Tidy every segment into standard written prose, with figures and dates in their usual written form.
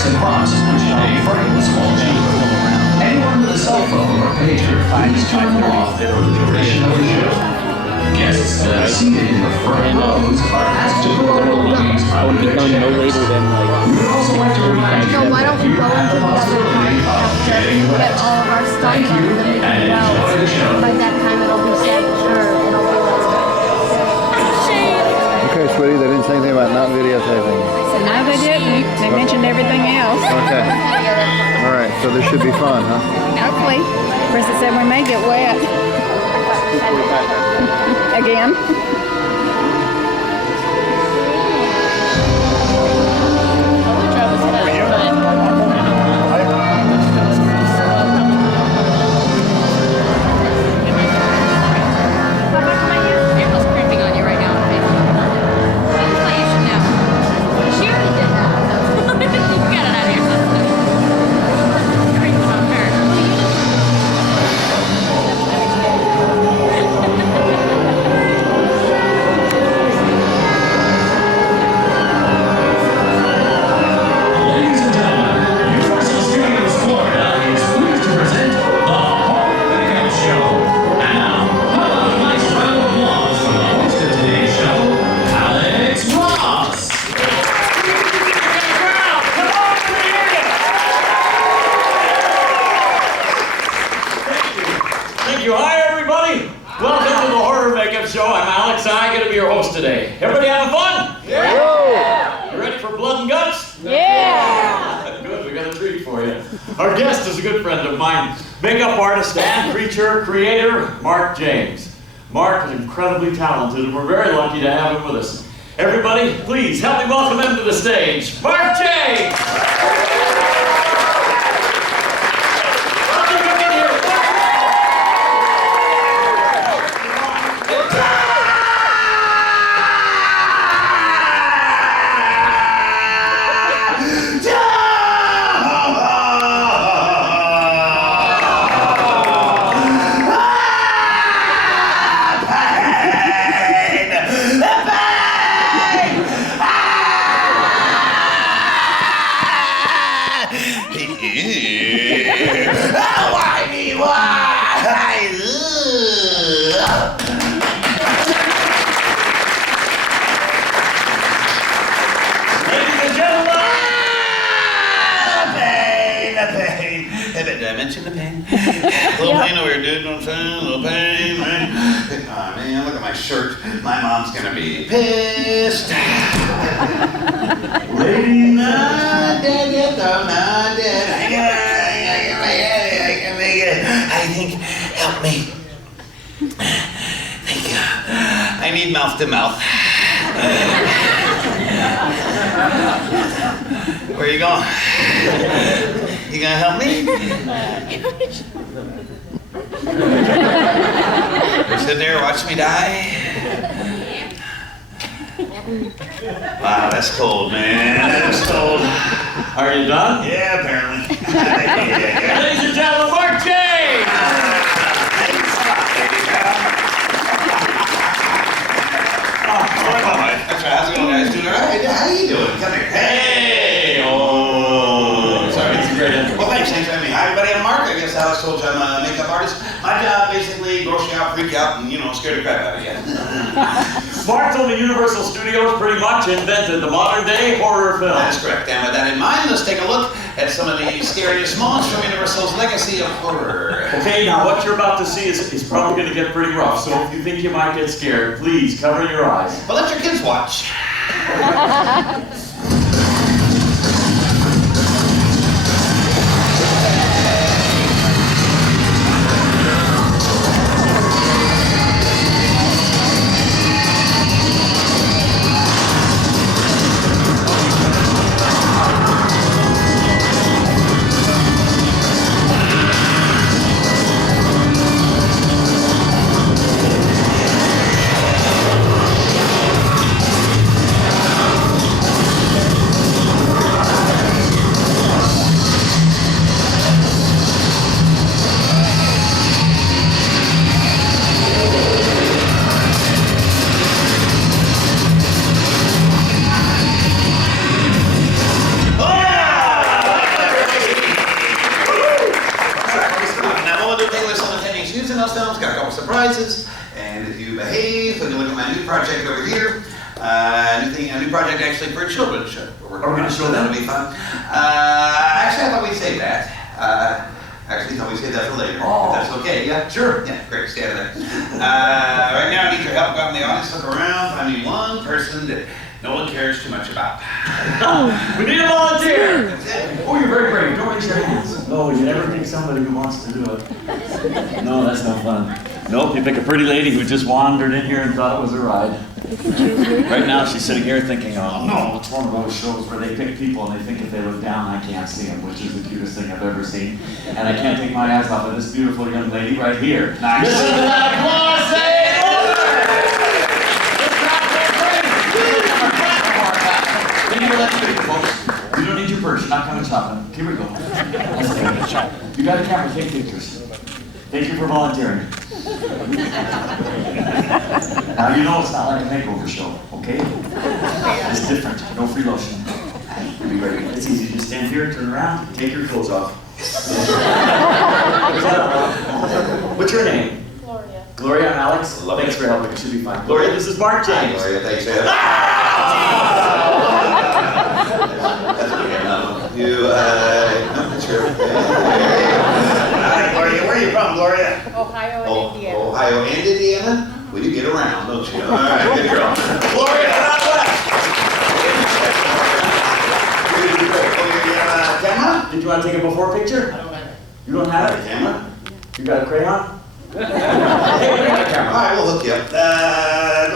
cracks and bumps, which can be frightening small children. Anyone with a cell phone or pager, please turn them off for the duration of the show. Guests that are seated in the front rows are asked to put their belongings on their chairs. We would also like to remind you why don't that we you go have into the the other possibility of getting get wet. all of our stuff Thank done you, and then we and can enjoy the show. By that time it'll be set, or it'll be Okay, sweetie, they didn't say anything about not videotaping. No, they didn't. They mentioned everything else. Okay. All right, so this should be fun, huh? Hopefully. Krista said we may get wet. Again. Show. I'm Alex. I'm going to be your host today. Everybody having fun? Yeah! You ready for blood and guts? Yeah! Good, we got a treat for you. Our guest is a good friend of mine, makeup artist and creature creator, Mark James. Mark is incredibly talented, and we're very lucky to have him with us. Everybody, please help me welcome him to the stage, Mark James! Did I mention the pain? A little pain over here, dude, you know what I'm saying? A little pain, man. Oh man, look at my shirt. My mom's gonna be pissed. Lady, not dead yet, though, not dead. I can make it. I think, help me. Thank you. I need mouth to mouth. Where are you going? You gonna help me? Sit there, watch me die? Wow, that's cold, man. That's cold. Are you done? Yeah, apparently. Ladies and gentlemen, Mark James! That's right. How's it going, guys? Doing all right? How you doing? Come here. Hey! Oh! Sorry, it's a great intro. Well, thanks for having me. Hi, everybody. I'm Mark. I guess Alex told you I'm a makeup artist. My job, basically, gross you out, freak you out, and, scare the crap out of you. Mark told me Universal Studios pretty much invented the modern-day horror film. That's correct. And with that in mind, let's take a look at some of the scariest moments from Universal's legacy of horror. Okay, now what you're about to see is probably going to get pretty rough, so if you think you might get scared, please cover your eyes. Well, let your kids watch. surprises. And if you behave, when you look at my new project over here, a new project actually for a children's show. We're going to show that'll be fun. Actually, I thought we'd save that. Actually, thought we'd save that for later. If that's okay, yeah? Sure. Yeah, great, stay out of there. Right now, I need your help. Go out in the audience, look around. I need one person that no one cares too much about. We need a volunteer! That's it. Oh, you're very brave. Don't raise your hands. Oh, you never pick somebody who wants to do it. No, that's no fun. Nope, you pick a pretty lady who just wandered in here and thought it was a ride. Right now, she's sitting here thinking, oh no, it's one of those shows where they pick people and they think if they look down, I can't see them, which is the cutest thing I've ever seen. And I can't take my eyes off of this beautiful young lady right here. Nice. Listen to that applause, say it over! You don't need your purse, you're not coming shopping. Here we go. You got a camera, take pictures. Thank you for volunteering. Now you know it's not like a makeover show, okay? It's different. No free lotion. Be ready. It's easy. Just stand here, turn around, take your clothes off. What's your name? Gloria. Gloria, Alex. Thanks for helping. It should be fine. Gloria, this is Mark James. Gloria, thanks, Ed. You, no, sure. Hi, Gloria. Where are you from, Gloria? Ohio and Indiana. Ohio and Indiana? Well, you get around, don't you? All right, good girl. Gloria, God bless. You have a camera? Did you want to take a before picture? I don't have it. You don't have it? Camera? You got a crayon? All right, we'll hook you up.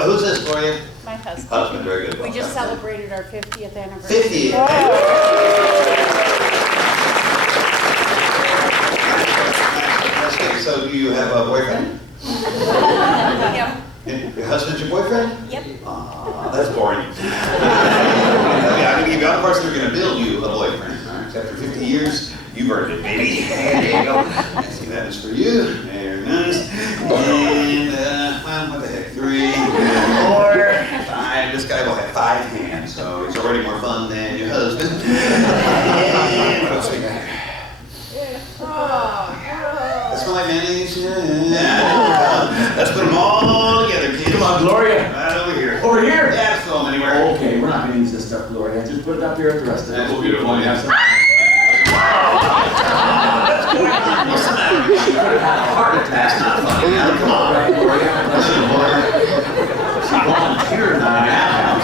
Who's this, Gloria? My husband. Husband, very good. We just celebrated our 50th anniversary. 50. That's good. So do you have a boyfriend? Yep. Your husband's your boyfriend? Yep. Aw, that's boring. Yeah, I'm going to give you all the parts that are going to build you a boyfriend. All right? So after 50 years, you've earned it, baby. There you go. I see that is for you. Very nice. And, well, what the heck? 3, 4, 5. This guy will have 5 hands, so he's already more fun than your husband. And what else we got here? That smell like mayonnaise? Yeah. Let's put them all together, kids. Come on, Gloria. Right over here. Over here? Yeah, just throw them anywhere. Okay, we're not going to use this stuff, Gloria. Just put it up here at the rest of it. That's beautiful. Have Yeah. some. What's the matter? You should have had a heart attack. That's not funny. Now, come on. She volunteered now.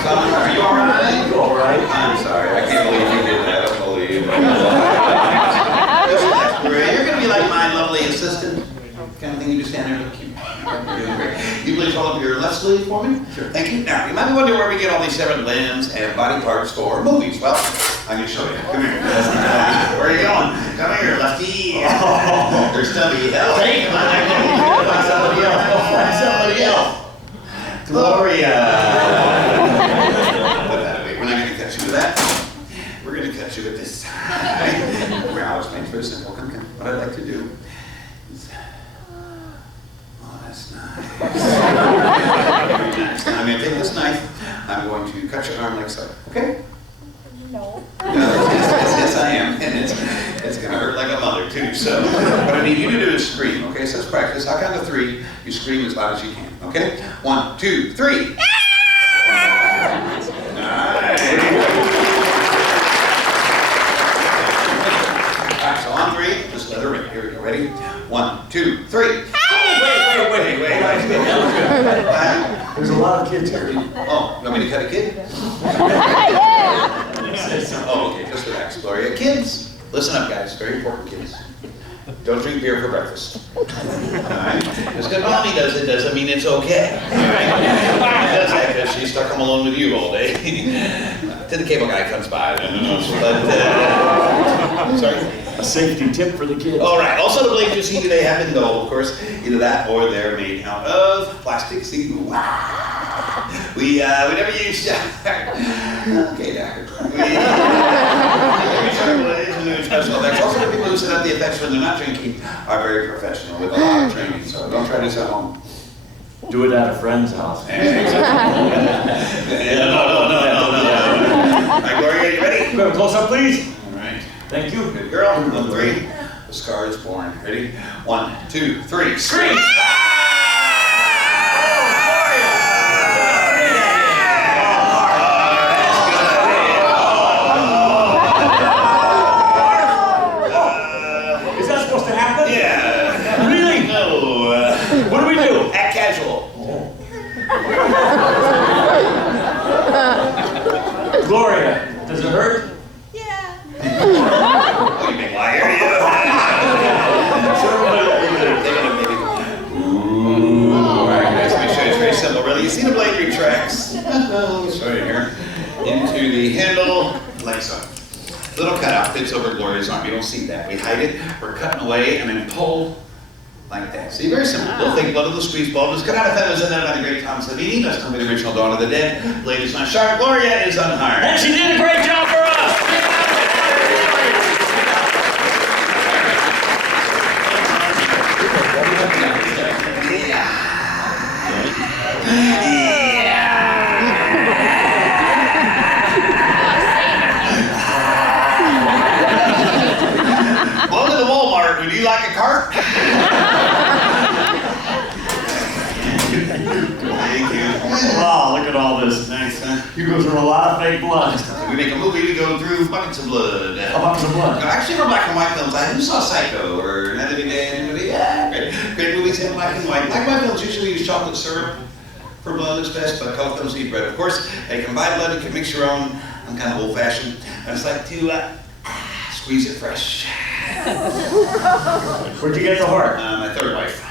Are you all right? You all right? I'm sorry. I can't believe you did that. I don't believe You're going to be like my lovely assistant. Kind of thing. You just stand there and look cute. You're doing great. You please hold up your left sleeve for me? Sure. Thank you. Now, you might be wondering where we get all these severed limbs and body parts for movies. Well, I'm going to show you. Come here. Where are you going? Come here, lefty. There's stubby. Oh, hey, come on. Find somebody else. Find somebody else. Gloria. We're not going to cut you with that. We're going to cut you with this. We're always made for this simple. Come. What I'd like to do is... Oh, that's nice. Very nice. Now I'm going to take this knife. I'm going to cut your arm like so. Okay? No. Yes, I am. And it's going to hurt like a mother, too. So what I need you to do is scream. Okay? So let's practice. I'll count to 3. You scream as loud as you can. Okay? 1, 2, 3. Nice. Alright, so on 3, just let her ring. Here we go. Ready? 1, 2, 3. Wait. There's a lot of kids here. Oh, you want me to cut a kid? Oh, okay, just relax, Gloria. Kids, listen up, guys. Very important, kids. Don't drink beer for breakfast. All right? Just because mommy does it doesn't mean it's okay. All right? She does that because she's stuck home alone with you all day. Till the cable guy comes by. But, sorry? A safety tip for the kids. All right. Also, the blades you see today have been dull, of course. Either that or they're made out of plastic. See? We never use... Okay, Doctor. Special effects. Also, the people who set up the effects when they're not drinking are very professional with a lot of training. So don't try this at home. Do it at a friend's house. No. All right, Gloria, you ready? Go close up, please. All right. Thank you. Good girl. On 3. The scar is born. Ready? 1, 2, 3. Scream! Does it hurt? Yeah. Oh, you big liar. Ooh. All right, guys, let me show you. It's very simple, really. You see the blade retracts. Let me show you here. Into the handle, like so. Little cutout fits over Gloria's arm. You don't see that. We hide it. We're cutting away and then pull like that. See, very simple. Little thing, blood of the squeeze ball. Just cut out a feathers in that by the great Tom Savini. That's come to the original Dawn of the Dead. Blade is not sharp. Gloria is unharmed. And she did a great job for us! Welcome to Walmart. Would you like a cart? Thank you. Wow, look at all this. Thanks. You go through a lot of fake blood. We make a movie, we go through buckets of blood. Buckets of blood. Actually, for black and white films, who saw Psycho or Another Day? Yeah, great movies in black and white. Black and white films usually use chocolate syrup for blood looks best, but color films need bread. Of course, you can buy blood, you can mix your own. I'm kind of old-fashioned. I just like to squeeze it fresh. Where'd you get the heart? My third wife.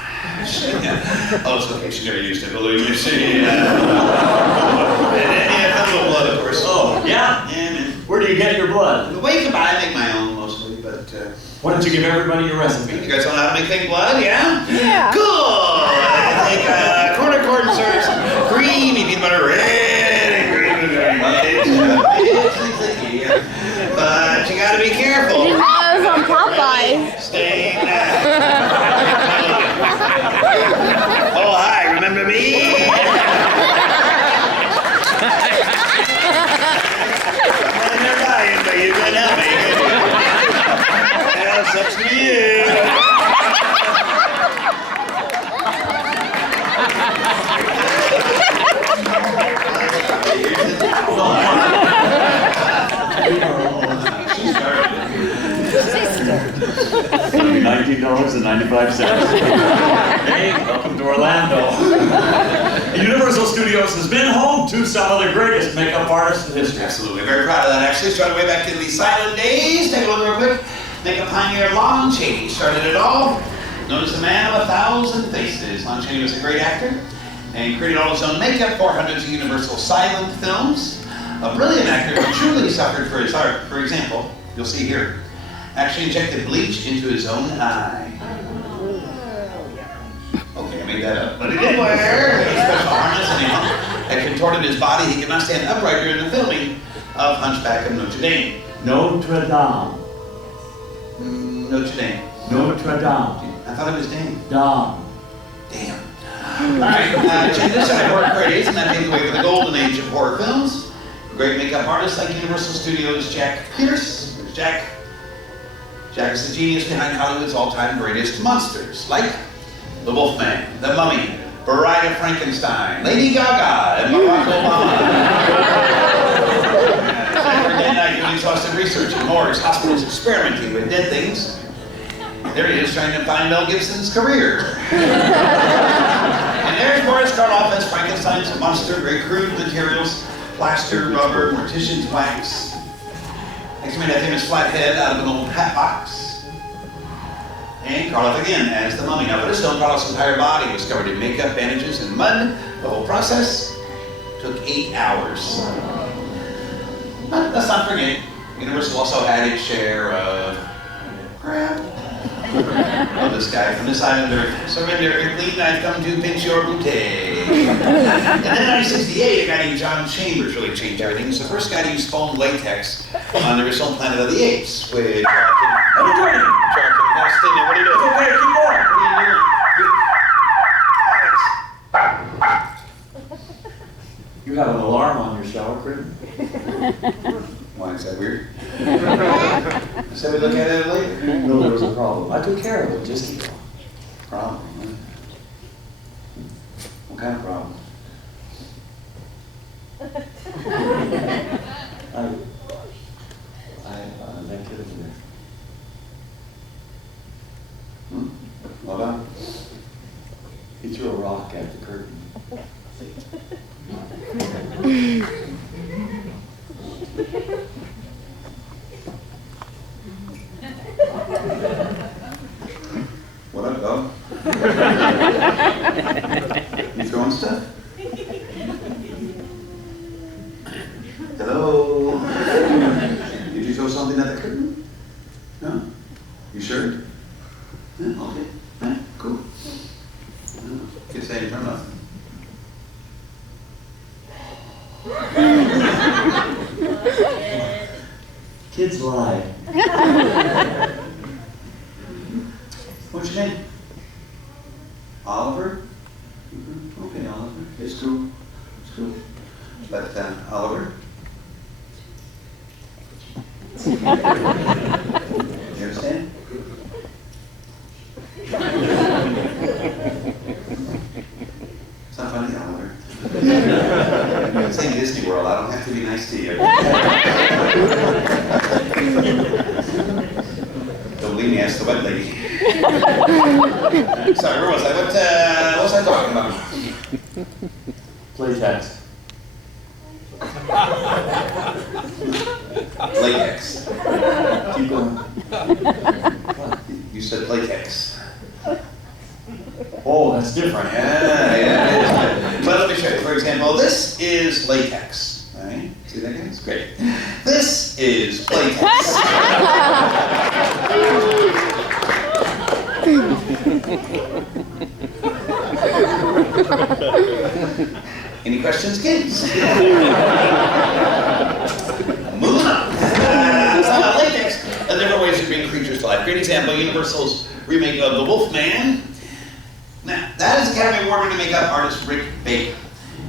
Oh, it's okay. She never used it. Believe me. She. And a little blood, of course. Oh, yeah? And Where do you get your blood? the way you can buy, I make my own mostly, but. Why don't you give everybody your recipe? You guys don't know how to make fake blood, yeah? Yeah. Cool! I take cornstarch, creamy peanut butter, red and green. But you gotta be careful. Didn't know it was on Popeye. Stay Oh, hi, remember me? You're dying, but you couldn't help me. That's up to you. $19.95. Hey, welcome to Orlando. Universal Studios has been home to some of the greatest makeup artists in history. Absolutely, very proud of that actually. Started way back in the silent days. Take a look real quick. Makeup pioneer Lon Chaney started it all. Known as the man of 1,000 faces. Lon Chaney was a great actor and created all his own makeup for hundreds of Universal silent films. A brilliant actor who truly suffered for his art. For example, you'll see here, actually injected bleach into his own eye. Okay, I made that up. But he did wear a special harness and contorted his body. He could not stand upright during the filming of Hunchback of Notre Dame. Notre Dame. Notre Dame. Notre Dame. I thought it was Dame. Dame. Damn. Alright, check this out. Horror craze, and that paved the way for the golden age of horror films. Great makeup artists like Universal Studios' Jack Pierce. There's Jack. Jack is the genius behind Hollywood's all-time greatest monsters, like The Wolfman, The Mummy, Bride of Frankenstein, Lady Gaga, and Barack Obama. Every day night doing exhaustive research in morgues, hospitals experimenting with dead things. There he is trying to find Mel Gibson's career. And there's Boris Karloff as Frankenstein's monster, very crude materials, plaster, rubber, mortician's wax. Next made that famous flat head out of an old hat box. And Karloff again as the Mummy. Now for this film, Karloff's entire body was covered in makeup, bandages, and mud. The whole process took 8 hours. But let's not forget, Universal also had its share of crap. Oh, this guy from this island earth. Surrender, clean, I've come to pinch your booty. And then in 1968, a guy named John Chambers really changed everything. He's the first guy to use foam latex on the original Planet of the Apes. With What are you doing? Charlton Heston. What are you doing? Okay, keep going. What are you doing? You have an alarm on your shower curtain? Why is that weird? I said we look at it later. No, there was a problem. I took care of it. Just keep going. Problem? Huh? What kind of problem? That kid over there. Well done. He threw a rock at the curtain. Hello? Did you throw something at the curtain? No? You sure? Yeah, okay. Yeah, cool. Good saying turn off. Kids lie. What's your name? Oliver? Okay, Oliver. It's cool. It's cool. But, Oliver? You understand? It's not funny, Oliver. It's like Disney World. I don't have to be nice to you. Don't leave me, ask the wet lady. Sorry, where was I? What was I talking about? Playtext. Latex. Keep going. You said latex. Oh, that's different. Yeah. But let me show you. For example, this is latex. All right. See that, guys? Great. This is latex. Any questions, kids? Moving on. So latex, different ways to bring creatures to life. Great example, Universal's remake of The Wolfman. Now, that is Academy Award-winning makeup artist Rick Baker.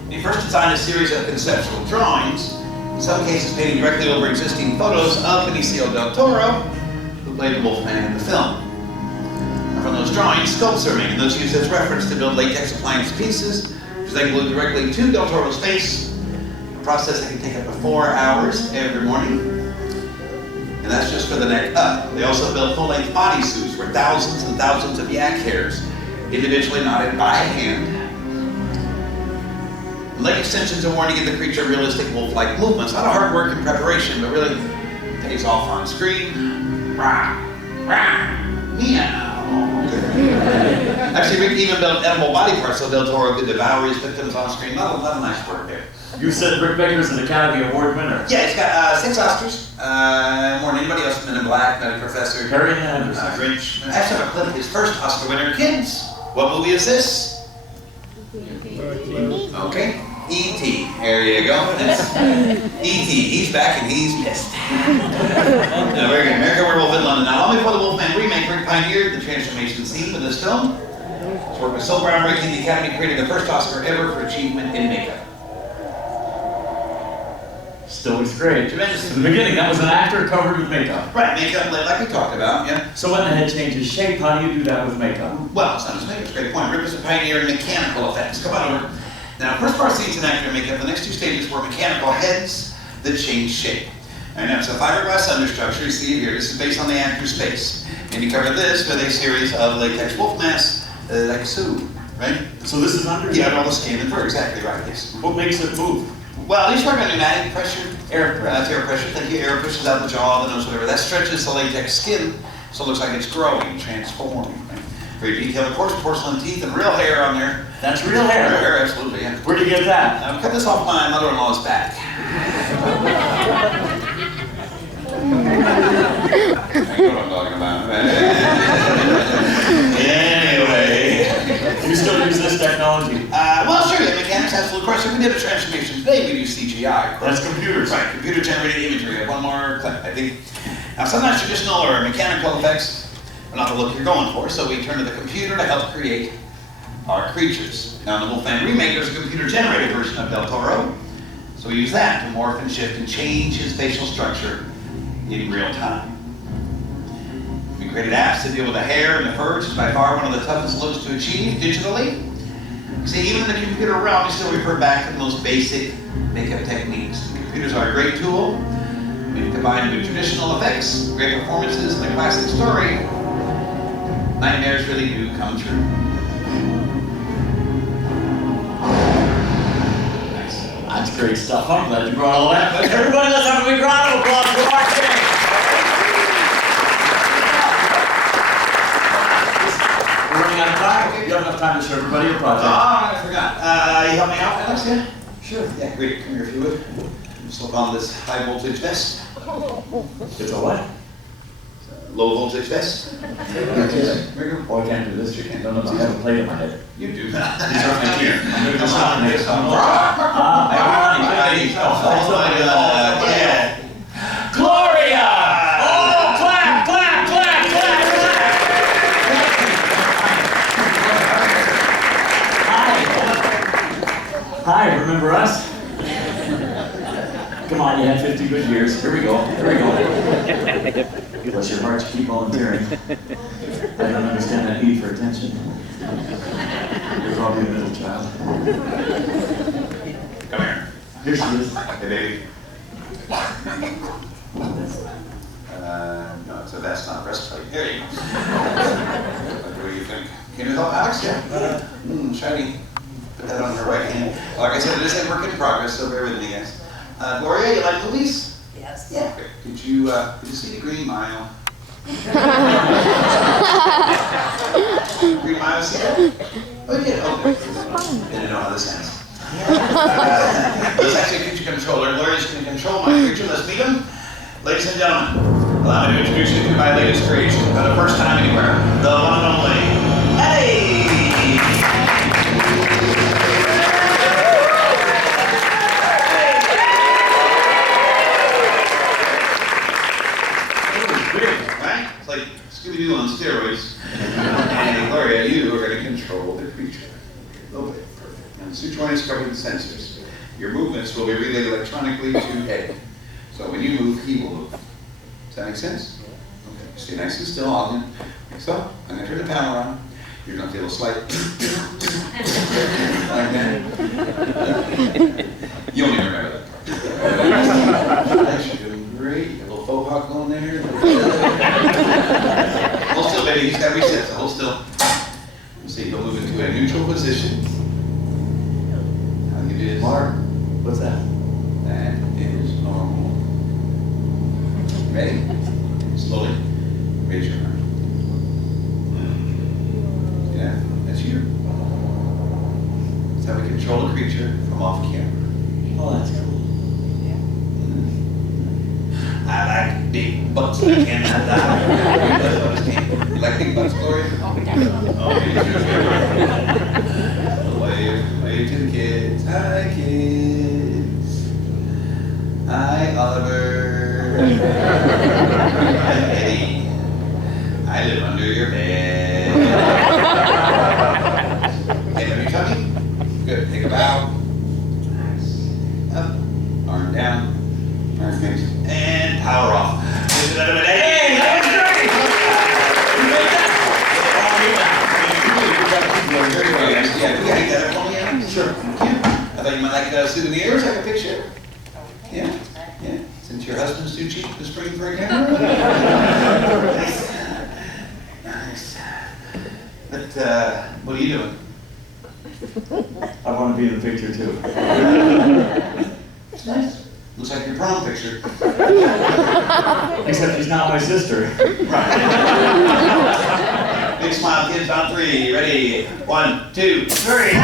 He first designed a series of conceptual drawings, in some cases painting directly over existing photos of Benicio del Toro, who played the Wolfman in the film. And from those drawings, sculpts are made, and those used as reference to build latex appliance pieces, which they glue directly to Del Toro's face, a process that can take up to 4 hours every morning. And that's just for the neck up. They also build full-length bodysuits where thousands and thousands of yak hairs individually knotted by hand. Leg extensions are worn to give the creature realistic wolf-like movements. Not a hard work in preparation, but really pays off on screen. Rah, rah, meow. Actually, Rick even built edible body parts so Del Toro could devour his victims on screen. Not a lot of nice work there. You said Rick Baker's an Academy Award winner. Yeah, he's got 6 Oscars. More than anybody else. Men in Black, Nutty Professor, Harry Anderson. Grinch. I actually have a clip of his first Oscar winner, Kids. What movie is this? Okay. E.T. There you go. E.T. He's back and he's pissed. No, very good. American Werewolf in London. Now, long before the Wolfman remake, Rick pioneered the transformation scene with this film. His work was so groundbreaking, the Academy created the first Oscar ever for achievement in makeup. Still looks great. Tremendous. In the beginning, that was an actor covered with makeup. Right, makeup, like we talked about, yeah. So when the head changes shape, how do you do that with makeup? Well, it's not just makeup, it's a great point. Rick was a pioneer in mechanical effects. Come on over. Now, first part scenes in actor makeup, the next 2 stages were mechanical heads that change shape. And now it's a fiberglass understructure, you see here. This is based on the actor's face. And you cover this with a series of latex wolf masks, like so, right? So this is under? Yeah, all the skin and fur, exactly right, yes. What makes it move? Well, these work on pneumatic pressure. Air pressure. Air pressure, thank you. Air pushes out the jaw, the nose, whatever. That stretches the latex skin, so it looks like it's growing, transforming. Right? Very detailed, of course, porcelain teeth and real hair on there. That's real hair? Real hair, absolutely, yeah. Where'd you get that? I cut this off my mother-in-law's back. I know what I'm talking about. Anyway, you still use this technology? Well, sure, yeah, mechanics, absolutely. Of course, if we did a transformation today, we'd use CGI. Of course. That's computers. Right, computer-generated imagery. I have one more clip, I think. Now, sometimes traditional or mechanical effects are not the look you're going for, so we turn to the computer to help create our creatures. Now, in the Wolfman remake, there's a computer-generated version of Del Toro, so we use that to morph and shift and change his facial structure in real time. We created apps to deal with the hair and the fur, which is by far one of the toughest looks to achieve digitally. See, even in the computer realm, we still refer back to the most basic makeup techniques. Computers are a great tool. When combined with traditional effects, great performances, and a classic story, nightmares really do come true. Nice. That's great stuff. I'm glad you brought all that. But everybody, let's have a big round of applause for Mark James. We're running out of time. You have enough time to show everybody your project. Oh, I forgot. You help me out, Alex? Yeah? Sure. Yeah, great. Come here if you would. slip on this high voltage vest. It's a what? Low voltage vest. Oh, I can't do this. You can't. No, I have a plate in my head. You do not. These are my here. I'm going to Come stop on, next time. Oh my God. Yeah. Gloria! Oh, clap, clap, clap, clap, clap! Hi, remember us? Come on, you had 50 good years. Here we go, here we go. Bless your hearts, keep volunteering. I don't understand that need for attention. You're probably a middle child. Come here. Here she is. Hey, baby. No, it's a vest, not a breastplate. Here you go. What do you think? Can you help Alex? Yeah. Shiny. Put that on your right hand. Like I said, it is a work in progress, so bear with me, guys. Gloria, you like movies? Yes. Yeah. Did you see the Green Mile? Green Mile, see that? Oh, you did? Okay. Didn't know how this ends. This is actually a creature controller. Gloria's going to control my creature. Let's meet him. Ladies and gentlemen, allow me to introduce you to my latest creation. For the first time anywhere, the one and only Eddie! Right? It's like Scooby-Doo on steroids. And Gloria, you are going to control the creature. Lovely. And the suit joint is covered with sensors. Your movements will be relayed electronically to Ed. So when you move, he will move. Does that make sense? Okay. Stay nice and still, Ogden. Like so. I'm going to turn the panel around. You're going to feel a slight like that. You only remember that part. You're doing great. You got a little faux hawk going there. Hold still, baby. He's got to reset. So hold still. See, he'll move into a neutral position. I'll give you his. Mark, what's that? That is normal. Ready? Slowly. Raise your arm. Yeah, that's you. That's how we control a creature from off camera. Oh, that's cool. I like big butts. I cannot die. You like big butts, Gloria? Oh, wave to the kids. Hi, kids. Hi, Oliver. I'm Eddie. I live under your bed. Hey, have you tummy? Good. Take a bow. Nice. Up. Arm down. Arm fixed. And power off. Hey, that was great! You made that? Yeah, we gotta get that for me. Sure. Yeah. I thought you might like souvenirs, like a picture. Yeah. Yeah. Since your husband's too cheap to spring for a camera. Nice. But, what are you doing? I want to be in the picture too. It's nice. Looks like your prom picture. Except she's not my sister. Right. Big smile, kids, on 3. Ready? 1, 2, 3.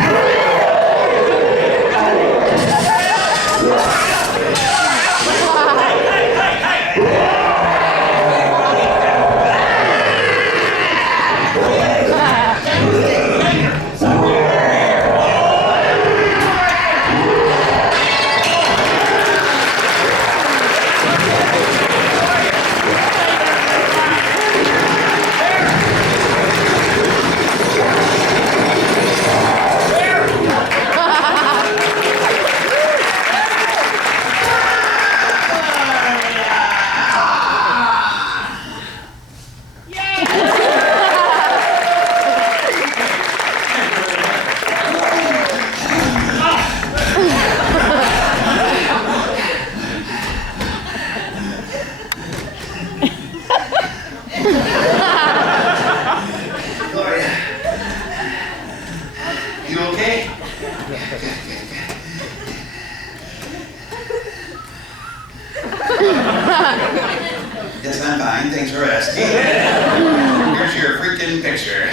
You okay? Yes, I'm fine. Thanks for asking. Here's your freaking picture.